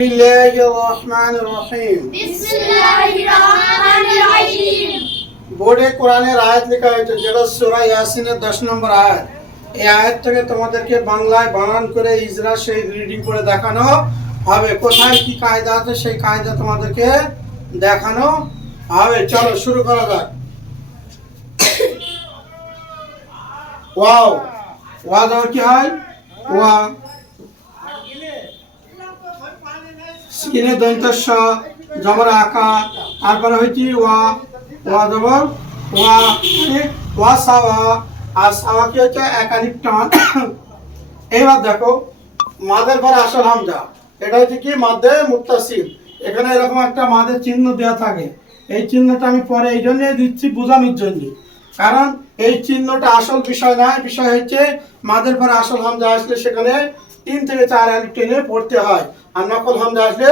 بسم الله الرحمن الرحيم بسم الله الرحمن الرحيم বোর্ডে কোরআনের আয়াত লেখা হয়েছে যেটা সূরা ইয়াসিনের দশ নম্বর আয়াত এই আয়াত থেকে তোমাদেরকে বাংলায় বানান করে ইজরা সেই রিডিং করে দেখানো হবে কোথায় কি কায়দা আছে সেই কায়দা তোমাদেরকে দেখানো হবে চলো শুরু করা যাক ওয়াও ওয়া দেওয়ার কি হয় ওয়া স্কিনে দন্তস্ব, জবর আকা, তারপরে হচ্ছে ওয়া ওয়া জবর, ওয়া ওয়া সাওয়া। আর সাওয়া কি হচ্ছে একাধিক টান। এবার দেখো, মাদের পরে আসল হামজা। এটা হচ্ছে কি? মাদে মুত্তাসিল। এখানে এরকম একটা মাদের চিহ্ন দেওয়া থাকে। এই চিহ্নটা আমি পরে এই জন্য দিচ্ছি বোঝানোর জন্য। কারণ এই চিহ্নটা আসল বিষয় নয়, বিষয় হচ্ছে মাদের পরে আসল হামজা আসলে সেখানে তিন থেকে চার আলিফ টেনে পড়তে হয়। আর নকল হামজা আসলে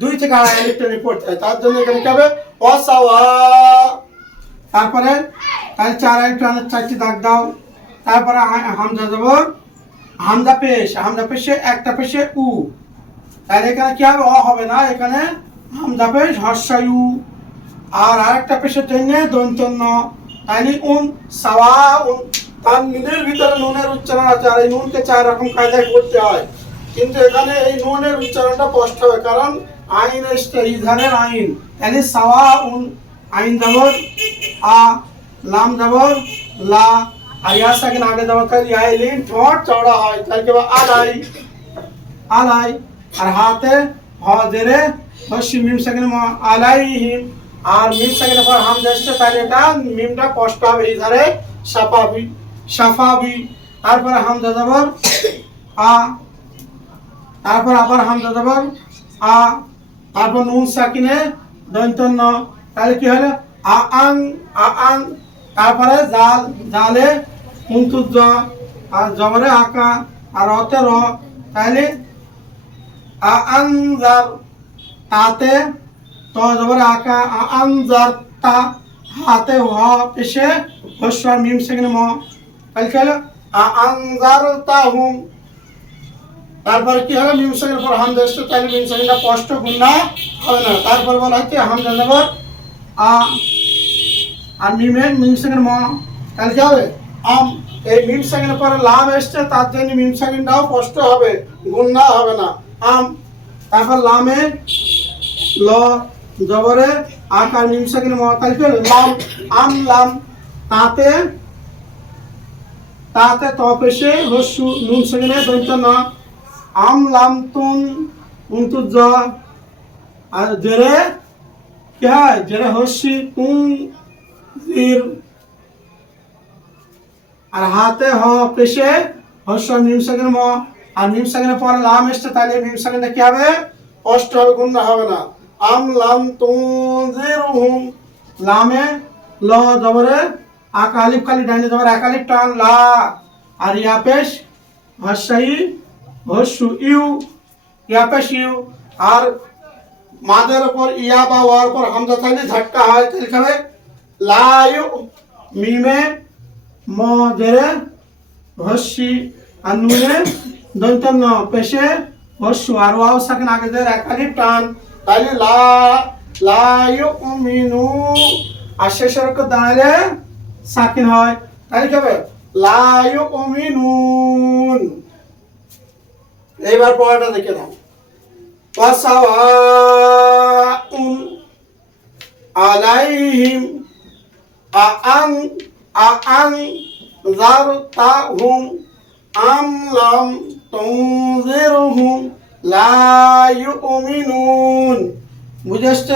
দুই থেকে আড়াই আলিফ টেনে পড়তে হয়। তার জন্য এখানে কি হবে? তারপরে তাহলে চার টানের চারটি দাগ দাও। তারপরে হামজা দেব। হামজা পেশ। হামজা পেশে একটা পেশে উ। তাহলে এখানে কি হবে? অ হবে না। এখানে হামজা পেশ, হর্ষায়ু। আর আরেকটা পেশের জন্য দন্তন্য। তাইলে উন সাওয়া, উন তার নুনের ভিতরে নুনের উচ্চারণ আছে আর এই নুনকে চার রকম কায়দায় করতে হয়। কিন্তু এখানে এই নুনের উচ্চারণটা স্পষ্ট হবে, কারণ আইন ইধানের আইন। তাহলে সাওয়া, উন, আইন যাবর আ, লাম যাবর লা ইয়ার সাকিন, আগে যাবর তাহলে ইয়াই লিন, ঠোঁট চওড়া হয়, তাহলে কি হবে? আলাই। আলাই, আর হাতে হ জেরে হসি মিম সেকেন্ড আলাইহিম। আর মিম সেকেন্ড পর হাম যাচ্ছে তাহলে এটা মিমটা কষ্ট হবে, এই ধারে সাফাবি সাফাবি তারপরে হামজা যাবর আ, তারপর আবার হামজা যাবর আ, তারপর নুন সাকিনে দন্তন্য তাহলে কি হলো? আ আং আ আং, তারপরে জাল, জালে মুন্তুজ আর জবরে আকা, আর অতে র, তাহলে আ আনজার তাতে তো জবর আকা আনজার তা হাতে হ, পেশে, হস্য মিম সেখানে ম। তাহলে কি হলো আনজার তাহুম তারপরে কি হলো? মিম সেখানে পর হামজা এসছে, তাহলে মিম সেখানটা স্পষ্ট গুণা হবে না। তারপর বলা হচ্ছে হামজা জবর আ আর মিমে মিম সেকেন্ড ম। তাহলে কি হবে? আম, এই মিম সেকেন্ড পরে লাভ এসছে, তার জন্য মিম সেকেন্ডটাও স্পষ্ট হবে গুণনা হবে না। আম, তারপর লামে, ল, জবরে আকার মিম সেকেন্ড ম। তাহলে কি হলো লাম, আম, লাম, তাতে তাতে তপেশে হস্যু নুন সেকেন্ডে দৈত্য আম লাম তুন উন্তু জ আর জেরে, কি হয়? জেরে হস্যি তুন জির। আর হাতে হ পেশে হস্য নিম সেকেন্ড ম। আর নিম সেকেন্ড পরে লাম এসছে, তাহলে নিম সেকেন্ডে কি হবে? অষ্ট হবে গুণ হবে না। আম লাম তুজিরুহুম লামে ল জবরে আকালিফ খালি ডাইনে জবর একালিফ টান, লা, আর ইয়া পেশ হস্যাই হস্যু ইউ, ইয়া পেশ, ইউ, আর মাদের উপর ইয়া বা ওয়ার উপর হামজা থাকলে ঝটকা হয়, তাহলে হবে? লায়ু মিমে ম জেরে হস্যি আর নুনে দন্তন্য পেশে হস্যু আর ওয়াও সাকিন আগে দের একাধিক টান, তাহলে লা লায়ু মিনু, আর শেষের দাঁড়ালে সাকিন হয়। তাই কি হবে? লায়ুমিনুন এইবার পড়াটা দেখে নাও। ওয়াসাওয়াউন আলাইহিম আআন আআন যারতাহুম আমলাম তুনজিরহুম লা ইউমিনুন। বুঝেছ